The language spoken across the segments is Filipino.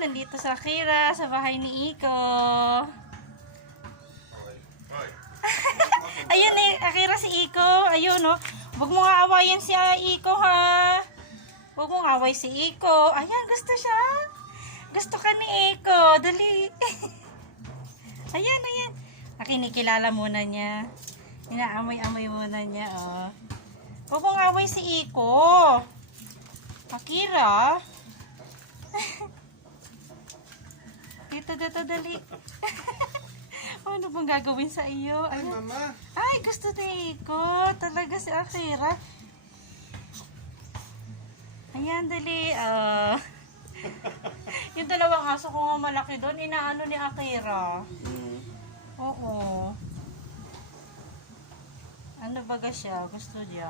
nandito sa Akira, sa bahay ni Iko. Ayun eh, Akira si Iko. Ayun, no. Huwag mo nga awayin si ah, Iko, ha. Huwag mo nga away si Iko. Ayan, gusto siya. Gusto ka ni Iko. Dali. ayan, ayan. Ah, kinikilala muna niya. Inaamoy-amoy muna niya, oh. Huwag mo nga away si Iko. Akira. Dito, dito, dali. ano bang gagawin sa iyo? Ay, Ayan. mama. Ay, gusto ni Iko. Talaga si Akira. Ayan, dali. ah. yung dalawang aso ko nga malaki doon, inaano ni Akira. Mm. Oo. Ano baga siya? Gusto niya.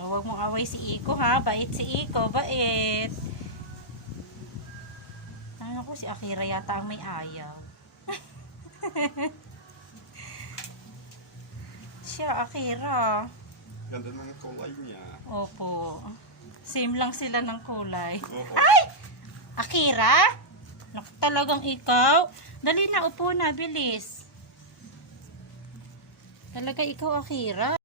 Oh, huwag mong away si Iko ha. Bait si Iko. Bait. Ano ko si Akira yata ang may ayaw. siya, Akira. Ganda ng kulay niya. Opo. Same lang sila ng kulay. Oo. Ay! Akira? Naku, talagang ikaw? Dali na, upo na, bilis. Talaga ikaw, Akira?